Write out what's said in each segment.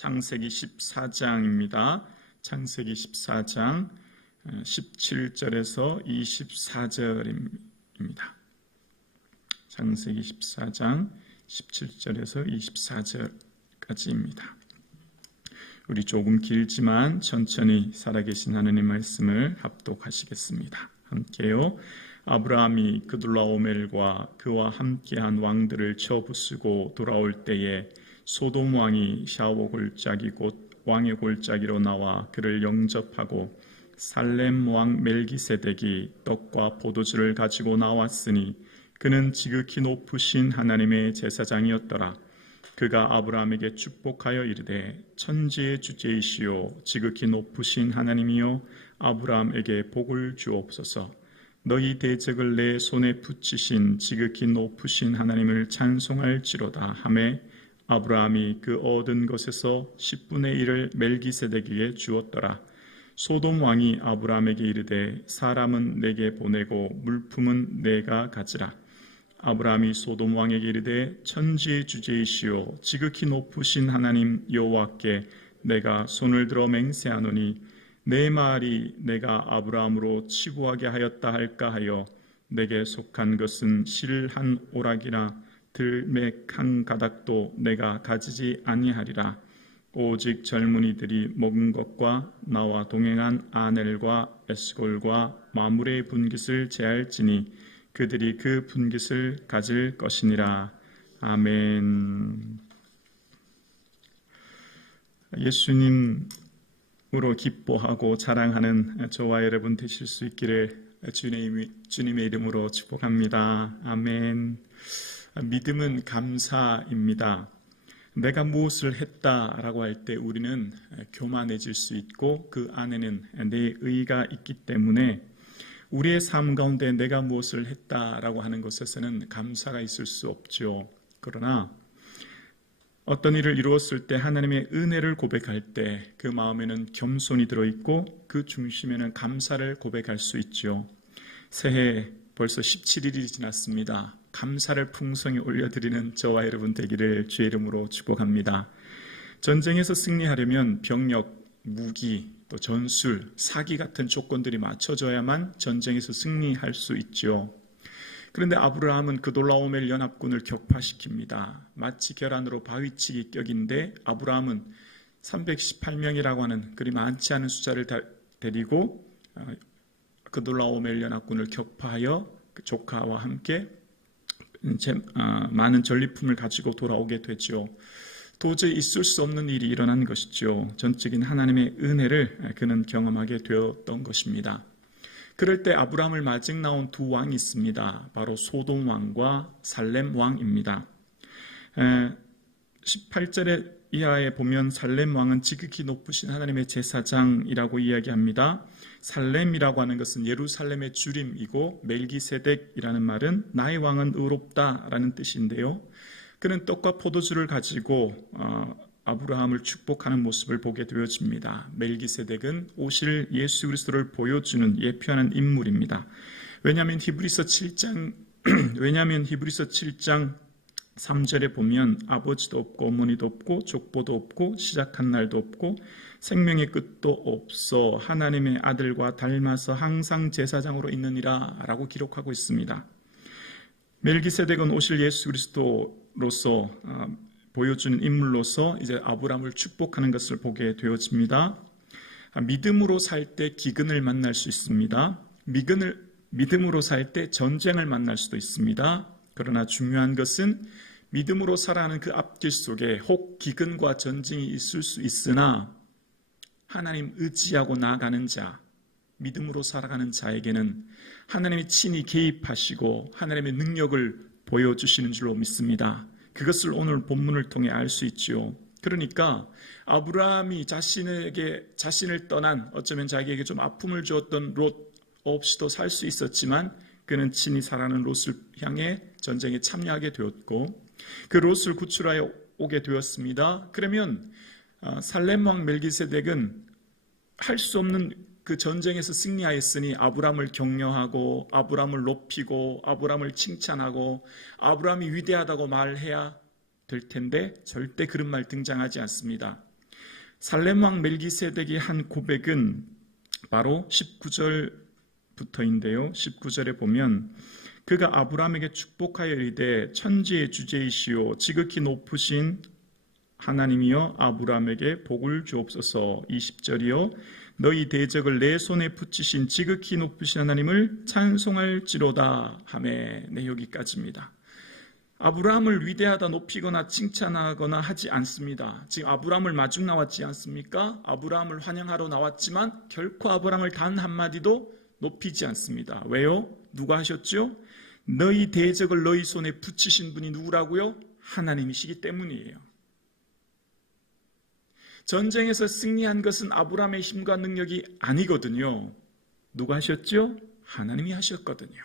창세기 14장입니다. 창세기 14장 17절에서 24절입니다. 창세기 14장 17절에서 24절까지입니다. 우리 조금 길지만 천천히 살아계신 하나님 말씀을 합독하시겠습니다. 함께요. 아브라함이 그둘라오멜과 그와 함께한 왕들을 쳐 부수고 돌아올 때에 소돔 왕이 샤워 골짜기 곧 왕의 골짜기로 나와 그를 영접하고 살렘 왕 멜기세덱이 떡과 포도주를 가지고 나왔으니 그는 지극히 높으신 하나님의 제사장이었더라. 그가 아브라함에게 축복하여 이르되 천지의 주제이시오 지극히 높으신 하나님이여 아브라함에게 복을 주옵소서. 너희 대적을 내 손에 붙이신 지극히 높으신 하나님을 찬송할지로다 하매 아브라함이 그 얻은 것에서 10분의 1을 멜기세덱에게 주었더라. 소돔 왕이 아브라함에게 이르되 사람은 내게 보내고 물품은 내가 가지라. 아브라함이 소돔 왕에게 이르되 천지의 주제이시오 지극히 높으신 하나님 여호와께 내가 손을 들어 맹세하노니 내 말이 내가 아브라함으로 치부하게 하였다 할까 하여 내게 속한 것은 실 한 오락이나 들맥 한 가닥도 내가 가지지 아니하리라. 오직 젊은이들이 먹은 것과 나와 동행한 아넬과 에스골과 마물의 분깃을 제할지니 그들이 그 분깃을 가질 것이니라. 아멘. 예수님으로 기뻐하고 자랑하는 저와 여러분 되실 수 있기를 주님의 이름으로 축복합니다. 아멘. 믿음은 감사입니다. 내가 무엇을 했다라고 할 때 우리는 교만해질 수 있고 그 안에는 내 의가 있기 때문에 우리의 삶 가운데 내가 무엇을 했다라고 하는 것에서는 감사가 있을 수 없죠. 그러나 어떤 일을 이루었을 때 하나님의 은혜를 고백할 때 그 마음에는 겸손이 들어있고 그 중심에는 감사를 고백할 수 있죠. 새해 벌써 17일이 지났습니다. 감사를 풍성히 올려드리는 저와 여러분 되기를 주의 이름으로 축복합니다. 전쟁에서 승리하려면 병력, 무기, 또 전술, 사기 같은 조건들이 맞춰져야만 전쟁에서 승리할 수 있죠. 그런데 아브라함은 그돌라오멜 연합군을 격파시킵니다. 마치 계란으로 바위치기 격인데 아브라함은 318명이라고 하는 그리 많지 않은 숫자를 데리고 그돌라오멜 연합군을 격파하여 그 조카와 함께 많은 전리품을 가지고 돌아오게 되죠. 도저히 있을 수 없는 일이 일어난 것이죠. 전적인 하나님의 은혜를 그는 경험하게 되었던 것입니다. 그럴 때 아브라함을 마중 나온 두 왕이 있습니다. 바로 소돔 왕과 살렘 왕입니다. 18절에 이하에 보면 살렘 왕은 지극히 높으신 하나님의 제사장이라고 이야기합니다. 살렘이라고 하는 것은 예루살렘의 줄임이고 멜기세덱이라는 말은 나의 왕은 의롭다라는 뜻인데요. 그는 떡과 포도주를 가지고 아브라함을 축복하는 모습을 보게 되어집니다. 멜기세덱은 오실 예수 그리스도를 보여주는 예표하는 인물입니다. 왜냐하면 히브리서 7장 3절에 보면 아버지도 없고 어머니도 없고 족보도 없고 시작한 날도 없고 생명의 끝도 없어 하나님의 아들과 닮아서 항상 제사장으로 있느니라 라고 기록하고 있습니다. 멜기세덱은 오실 예수 그리스도로서 보여주는 인물로서 이제 아브라함을 축복하는 것을 보게 되어집니다. 믿음으로 살 때 기근을 만날 수 있습니다. 믿음으로 살 때 전쟁을 만날 수도 있습니다. 그러나 중요한 것은 믿음으로 살아가는 그 앞길 속에 혹 기근과 전쟁이 있을 수 있으나 하나님 의지하고 나아가는 자, 믿음으로 살아가는 자에게는 하나님이 친히 개입하시고 하나님의 능력을 보여주시는 줄로 믿습니다. 그것을 오늘 본문을 통해 알 수 있지요. 그러니까 아브라함이 자신을 떠난 어쩌면 자기에게 좀 아픔을 주었던 롯 없이도 살 수 있었지만 그는 친히 살아가는 롯을 향해 전쟁에 참여하게 되었고 그 롯을 구출하여 오게 되었습니다. 그러면 살렘 왕 멜기세덱은 할 수 없는 그 전쟁에서 승리하였으니 아브라함을 격려하고 아브라함을 높이고 아브라함을 칭찬하고 아브라함이 위대하다고 말해야 될 텐데 절대 그런 말 등장하지 않습니다. 살렘 왕 멜기세덱이 한 고백은 바로 19절부터인데요. 19절에 보면 그가 아브라함에게 축복하여 이르되 천지의 주제이시오 지극히 높으신 하나님이여 아브라함에게 복을 주옵소서. 20절이요 너희 대적을 내 손에 붙이신 지극히 높으신 하나님을 찬송할지로다 하매. 네, 여기까지입니다. 아브라함을 위대하다 높이거나 칭찬하거나 하지 않습니다. 지금 아브라함을 마중 나왔지 않습니까? 아브라함을 환영하러 나왔지만 결코 아브라함을 단 한마디도 높이지 않습니다. 왜요? 누가 하셨죠? 너희 대적을 너희 손에 붙이신 분이 누구라고요? 하나님이시기 때문이에요. 전쟁에서 승리한 것은 아브라함의 힘과 능력이 아니거든요. 누가 하셨죠? 하나님이 하셨거든요.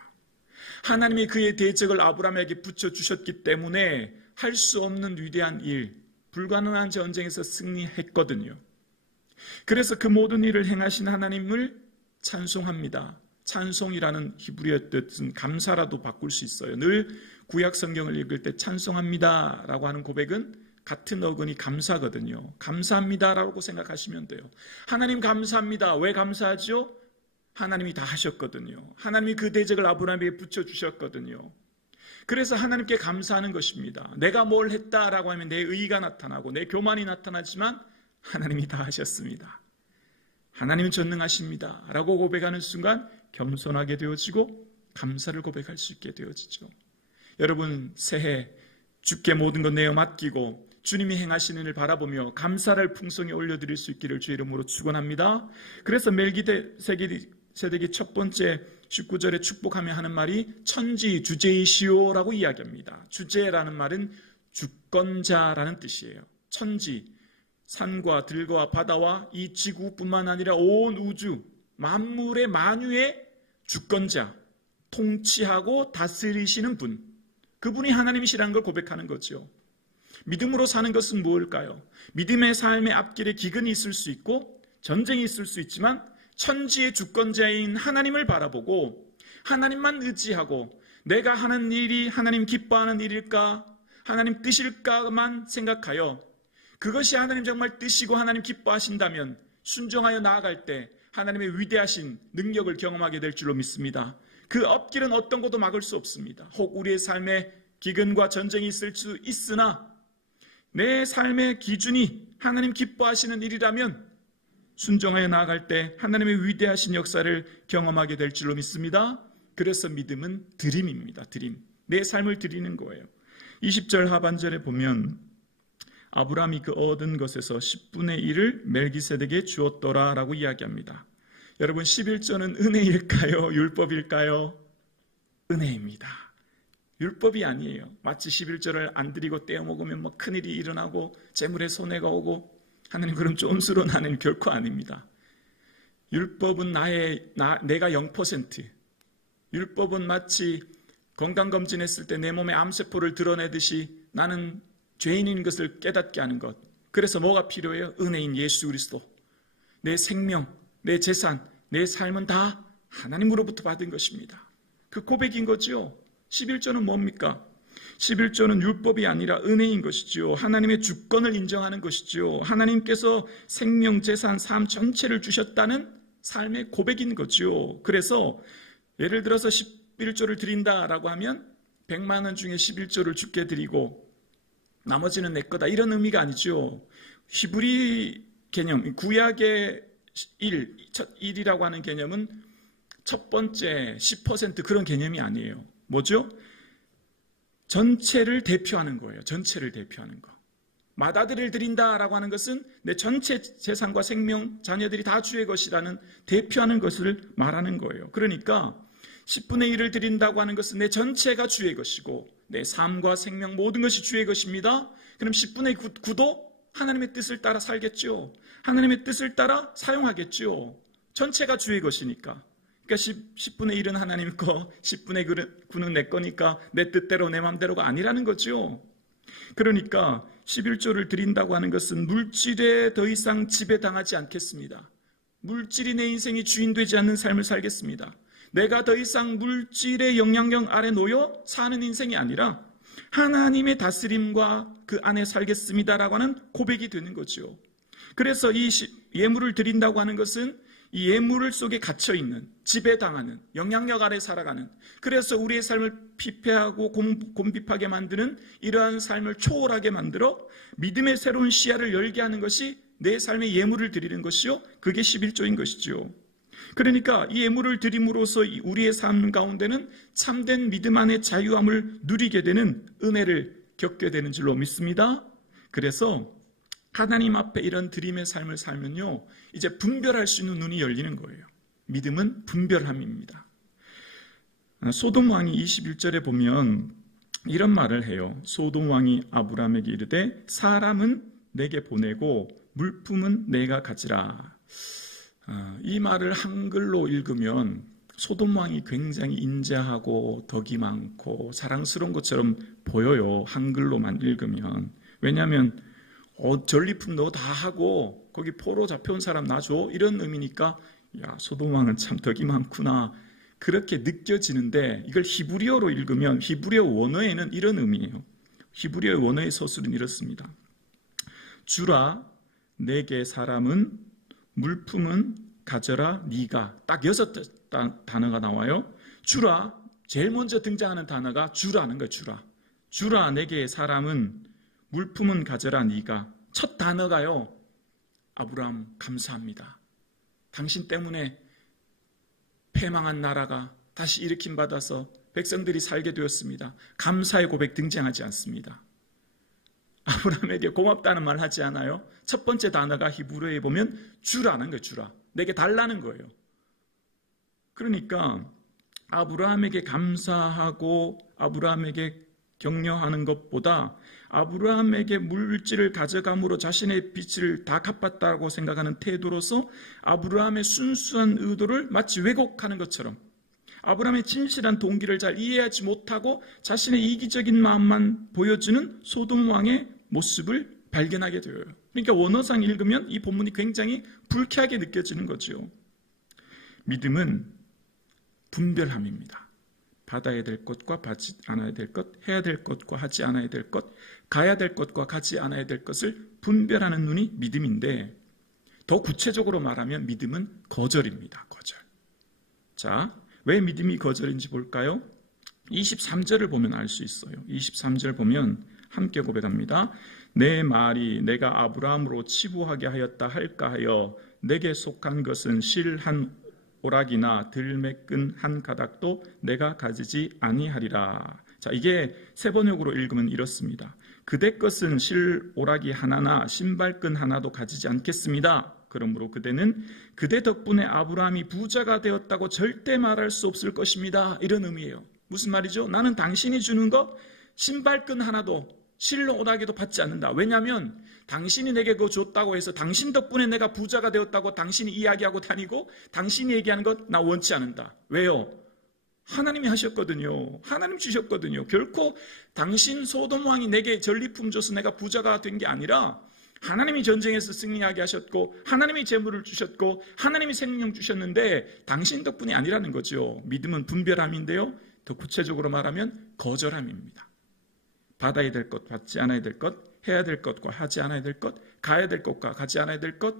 하나님이 그의 대적을 아브라함에게 붙여주셨기 때문에 할 수 없는 위대한 일, 불가능한 전쟁에서 승리했거든요. 그래서 그 모든 일을 행하신 하나님을 찬송합니다. 찬송이라는 히브리어 뜻은 감사라도 바꿀 수 있어요. 늘 구약 성경을 읽을 때 찬송합니다 라고 하는 고백은 같은 어근이 감사거든요. 감사합니다라고 생각하시면 돼요. 하나님 감사합니다. 왜 감사하죠? 하나님이 다 하셨거든요. 하나님이 그 대적을 아브라함에게 붙여주셨거든요. 그래서 하나님께 감사하는 것입니다. 내가 뭘 했다라고 하면 내 의의가 나타나고 내 교만이 나타나지만 하나님이 다 하셨습니다. 하나님은 전능하십니다 라고 고백하는 순간 겸손하게 되어지고 감사를 고백할 수 있게 되어지죠. 여러분 새해 주께 모든 것 내어 맡기고 주님이 행하시는 일 바라보며 감사를 풍성히 올려드릴 수 있기를 주의 이름으로 축원합니다. 그래서 멜기세덱이 첫 번째 19절에 축복하며 하는 말이 천지 주제이시오라고 이야기합니다. 주제라는 말은 주권자라는 뜻이에요. 천지, 산과 들과 바다와 이 지구뿐만 아니라 온 우주, 만물의 만유의 주권자, 통치하고 다스리시는 분, 그분이 하나님이시라는 걸 고백하는 거죠. 믿음으로 사는 것은 무엇일까요? 믿음의 삶의 앞길에 기근이 있을 수 있고 전쟁이 있을 수 있지만 천지의 주권자인 하나님을 바라보고 하나님만 의지하고 내가 하는 일이 하나님 기뻐하는 일일까? 하나님 뜻일까만 생각하여 그것이 하나님 정말 뜻이고 하나님 기뻐하신다면 순종하여 나아갈 때 하나님의 위대하신 능력을 경험하게 될 줄로 믿습니다. 그 앞길은 어떤 것도 막을 수 없습니다. 혹 우리의 삶에 기근과 전쟁이 있을 수 있으나 내 삶의 기준이 하나님 기뻐하시는 일이라면 순종하여 나아갈 때 하나님의 위대하신 역사를 경험하게 될 줄로 믿습니다. 그래서 믿음은 드림입니다. 드림. 내 삶을 드리는 거예요. 20절 하반절에 보면 아브라함이 그 얻은 것에서 10분의 1을 멜기세덱에게 주었더라라고 이야기합니다. 여러분 11조는 은혜일까요? 율법일까요? 은혜입니다. 율법이 아니에요. 마치 11조를 안 드리고 떼어 먹으면 뭐 큰일이 일어나고 재물에 손해가 오고 하나님 그런 쫀스러운 하나님 결코 아닙니다. 율법은 내가 0%. 율법은 마치 건강검진했을 때 내 몸에 암세포를 드러내듯이 나는 죄인인 것을 깨닫게 하는 것. 그래서 뭐가 필요해요? 은혜인 예수 그리스도. 내 생명, 내 재산, 내 삶은 다 하나님으로부터 받은 것입니다. 그 고백인 거죠. 11조는 뭡니까? 11조는 율법이 아니라 은혜인 것이죠. 하나님의 주권을 인정하는 것이죠. 하나님께서 생명, 재산, 삶 전체를 주셨다는 삶의 고백인 거죠. 그래서 예를 들어서 11조를 드린다라고 하면 100만 원 중에 11조를 주께 드리고 나머지는 내 거다 이런 의미가 아니죠. 히브리 개념, 구약의 첫 1이라고 하는 개념은 첫 번째 10% 그런 개념이 아니에요. 뭐죠? 전체를 대표하는 거예요. 전체를 대표하는 거. 맏아들을 드린다라고 하는 것은 내 전체 재산과 생명, 자녀들이 다 주의 것이라는 대표하는 것을 말하는 거예요. 그러니까 10분의 1을 드린다고 하는 것은 내 전체가 주의 것이고 내 삶과 생명 모든 것이 주의 것입니다. 그럼 10분의 9도 하나님의 뜻을 따라 살겠죠. 하나님의 뜻을 따라 사용하겠죠. 전체가 주의 것이니까. 그러니까 10분의 1은 하나님 거, 10분의 9는 내 거니까 내 뜻대로 내 마음대로가 아니라는 거죠. 그러니까 11조를 드린다고 하는 것은 물질에 더 이상 지배당하지 않겠습니다. 물질이 내 인생이 주인 되지 않는 삶을 살겠습니다. 내가 더 이상 물질의 영향력 아래 놓여 사는 인생이 아니라 하나님의 다스림과 그 안에 살겠습니다라고 하는 고백이 되는 거죠. 그래서 이 예물을 드린다고 하는 것은 이 예물 속에 갇혀있는, 지배당하는, 영향력 아래 살아가는, 그래서 우리의 삶을 피폐하고 곤핍하게 만드는 이러한 삶을 초월하게 만들어 믿음의 새로운 시야를 열게 하는 것이 내 삶의 예물을 드리는 것이요, 그게 11조인 것이죠. 그러니까 이 예물을 드림으로써 우리의 삶 가운데는 참된 믿음 안의 자유함을 누리게 되는 은혜를 겪게 되는 줄로 믿습니다. 그래서 하나님 앞에 이런 드림의 삶을 살면요, 이제 분별할 수 있는 눈이 열리는 거예요. 믿음은 분별함입니다. 소돔 왕이 21절에 보면 이런 말을 해요. 소돔 왕이 아브라함에게 이르되 사람은 내게 보내고 물품은 내가 가지라. 이 말을 한글로 읽으면 소돔 왕이 굉장히 인자하고 덕이 많고 사랑스러운 것처럼 보여요. 한글로만 읽으면. 왜냐하면 전리품 너 다 하고 거기 포로 잡혀온 사람 놔줘, 이런 의미니까 야, 소돔 왕은 참 덕이 많구나, 그렇게 느껴지는데, 이걸 히브리어로 읽으면 히브리어 원어에는 이런 의미예요. 히브리어 원어의 서술은 이렇습니다. 주라 내게 사람은 물품은 가져라 네가. 딱 6 단어가 나와요. 주라, 제일 먼저 등장하는 단어가 주라는 거예요. 주라 내게 사람은 물품은 가져라 네가. 첫 단어가요, 아브라함 감사합니다. 당신 때문에 패망한 나라가 다시 일으킴 받아서 백성들이 살게 되었습니다. 감사의 고백 등장하지 않습니다. 아브라함에게 고맙다는 말 하지 않아요. 첫 번째 단어가 히브리어에 보면 주라는 거예요. 주라, 내게 달라는 거예요. 그러니까 아브라함에게 감사하고 아브라함에게 격려하는 것보다 아브라함에게 물질을 가져감으로 자신의 빚을 다 갚았다고 생각하는 태도로서 아브라함의 순수한 의도를 마치 왜곡하는 것처럼, 아브라함의 진실한 동기를 잘 이해하지 못하고 자신의 이기적인 마음만 보여주는 소돔 왕의 모습을 발견하게 되어요. 그러니까 원어상 읽으면 이 본문이 굉장히 불쾌하게 느껴지는 거죠. 믿음은 분별함입니다. 받아야 될 것과 받지 않아야 될 것, 해야 될 것과 하지 않아야 될 것, 가야 될 것과 가지 않아야 될 것을 분별하는 눈이 믿음인데, 더 구체적으로 말하면 믿음은 거절입니다. 거절. 자, 왜 믿음이 거절인지 볼까요? 23절을 보면 알 수 있어요. 23절 보면 함께 고백합니다. 내 말이 내가 아브라함으로 치부하게 하였다 할까 하여 내게 속한 것은 실 한 오락이나 들매 끈 한 가닥도 내가 가지지 아니하리라. 자, 이게 세번역으로 읽으면 이렇습니다. 그대 것은 실 오락이 하나나 신발끈 하나도 가지지 않겠습니다. 그러므로 그대는 그대 덕분에 아브라함이 부자가 되었다고 절대 말할 수 없을 것입니다. 이런 의미예요. 무슨 말이죠? 나는 당신이 주는 거 신발끈 하나도 실 오락에도 받지 않는다. 왜냐하면 당신이 내게 그거 줬다고 해서 당신 덕분에 내가 부자가 되었다고 당신이 이야기하고 다니고 당신이 얘기하는 것 나 원치 않는다. 왜요? 하나님이 하셨거든요. 하나님 주셨거든요. 결코 당신 소돔 왕이 내게 전리품 줘서 내가 부자가 된 게 아니라 하나님이 전쟁에서 승리하게 하셨고 하나님이 재물을 주셨고 하나님이 생명 주셨는데 당신 덕분이 아니라는 거죠. 믿음은 분별함인데요, 더 구체적으로 말하면 거절함입니다. 받아야 될 것, 받지 않아야 될 것, 해야 될 것과 하지 않아야 될 것, 가야 될 것과 가지 않아야 될 것,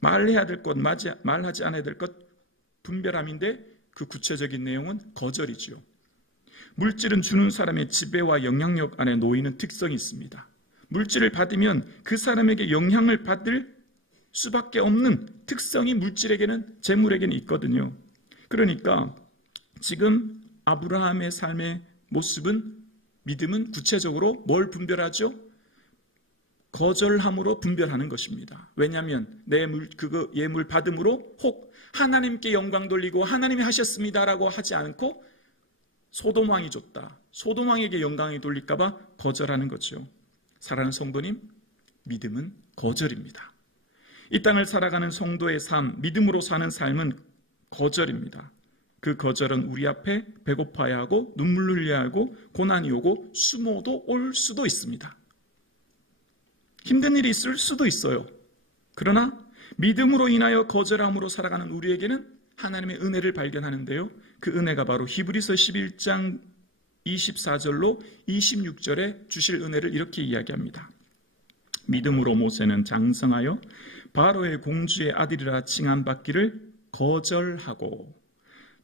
말해야 될 것, 말하지 않아야 될 것, 분별함인데 그 구체적인 내용은 거절이죠. 물질은 주는 사람의 지배와 영향력 안에 놓이는 특성이 있습니다. 물질을 받으면 그 사람에게 영향을 받을 수밖에 없는 특성이 물질에게는, 재물에게는 있거든요. 그러니까 지금 아브라함의 삶의 모습은, 믿음은 구체적으로 뭘 분별하죠? 거절함으로 분별하는 것입니다. 왜냐하면 내 그거 예물 받음으로 혹 하나님께 영광 돌리고 하나님이 하셨습니다라고 하지 않고 소돔 왕이 줬다, 소돔 왕에게 영광이 돌릴까 봐 거절하는 거죠. 사랑하는 성도님, 믿음은 거절입니다. 이 땅을 살아가는 성도의 삶, 믿음으로 사는 삶은 거절입니다. 그 거절은 우리 앞에 배고파야 하고 눈물 흘려야 하고 고난이 오고 수모도 올 수도 있습니다. 힘든 일이 있을 수도 있어요. 그러나 믿음으로 인하여 거절함으로 살아가는 우리에게는 하나님의 은혜를 발견하는데요, 그 은혜가 바로 히브리서 11장 24절로 26절에 주실 은혜를 이렇게 이야기합니다. 믿음으로 모세는 장성하여 바로의 공주의 아들이라 칭함받기를 거절하고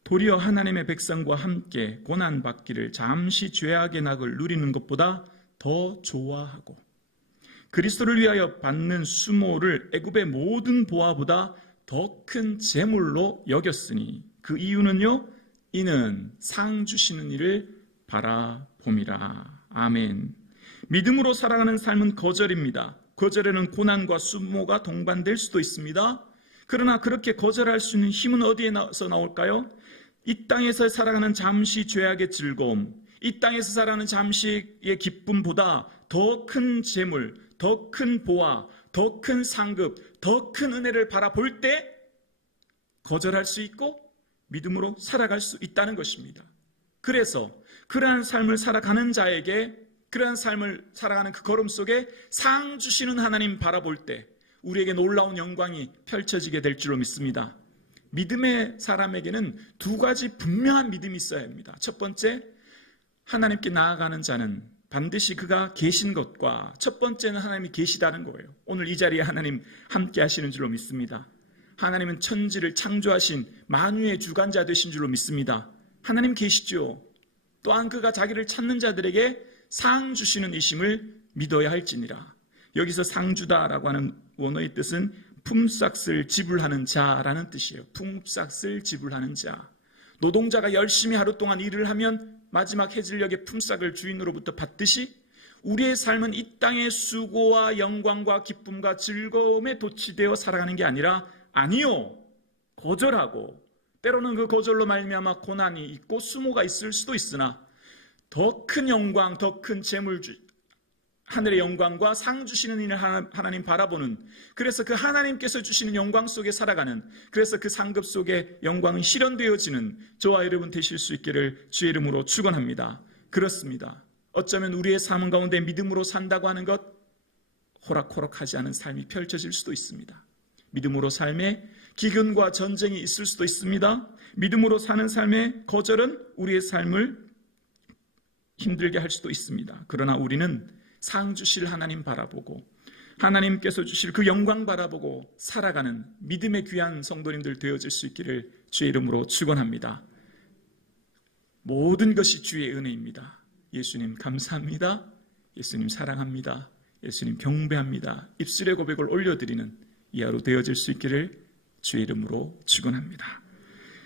도리어 하나님의 백성과 함께 고난받기를 잠시 죄악의 낙을 누리는 것보다 더 좋아하고 그리스도를 위하여 받는 수모를 애굽의 모든 보화보다 더 큰 재물로 여겼으니 그 이유는요, 이는 상 주시는 이를 바라봄이라. 아멘. 믿음으로 살아가는 삶은 거절입니다. 거절에는 고난과 수모가 동반될 수도 있습니다. 그러나 그렇게 거절할 수 있는 힘은 어디에서 나올까요? 이 땅에서 살아가는 잠시 죄악의 즐거움, 이 땅에서 살아가는 잠시의 기쁨보다 더 큰 재물, 더 큰 보화, 더 큰 상급, 더 큰 은혜를 바라볼 때 거절할 수 있고 믿음으로 살아갈 수 있다는 것입니다. 그래서 그러한 삶을 살아가는 자에게, 그러한 삶을 살아가는 그 걸음 속에 상 주시는 하나님 바라볼 때 우리에게 놀라운 영광이 펼쳐지게 될 줄로 믿습니다. 믿음의 사람에게는 두 가지 분명한 믿음이 있어야 합니다. 첫 번째, 하나님께 나아가는 자는 반드시 그가 계신 것과 첫 번째는 하나님이 계시다는 거예요. 오늘 이 자리에 하나님 함께 하시는 줄로 믿습니다. 하나님은 천지를 창조하신 만유의 주관자 되신 줄로 믿습니다. 하나님 계시죠. 또한 그가 자기를 찾는 자들에게 상 주시는 이심을 믿어야 할지니라. 여기서 상주다라고 하는 원어의 뜻은 품삯을 지불하는 자라는 뜻이에요. 품삯을 지불하는 자. 노동자가 열심히 하루 동안 일을 하면 마지막 해질녘에 품삯을 주인으로부터 받듯이 우리의 삶은 이 땅의 수고와 영광과 기쁨과 즐거움에 도취되어 살아가는 게 아니라 아니요, 거절하고 때로는 그 거절로 말미암아 고난이 있고 수모가 있을 수도 있으나 더 큰 영광, 더 큰 재물, 하늘의 영광과 상 주시는 이를 하나님 바라보는, 그래서 그 하나님께서 주시는 영광 속에 살아가는, 그래서 그 상급 속에 영광이 실현되어지는 저와 여러분 되실 수 있기를 주의 이름으로 축원합니다. 그렇습니다. 어쩌면 우리의 삶 가운데 믿음으로 산다고 하는 것 호락호락하지 않은 삶이 펼쳐질 수도 있습니다. 믿음으로 삶에 기근과 전쟁이 있을 수도 있습니다. 믿음으로 사는 삶의 거절은 우리의 삶을 힘들게 할 수도 있습니다. 그러나 우리는 상 주실 하나님 바라보고 하나님께서 주실 그 영광 바라보고 살아가는 믿음의 귀한 성도님들 되어질 수 있기를 주의 이름으로 축원합니다. 모든 것이 주의 은혜입니다. 예수님 감사합니다. 예수님 사랑합니다. 예수님 경배합니다. 입술의 고백을 올려드리는 이 하루 되어질 수 있기를 주의 이름으로 축원합니다.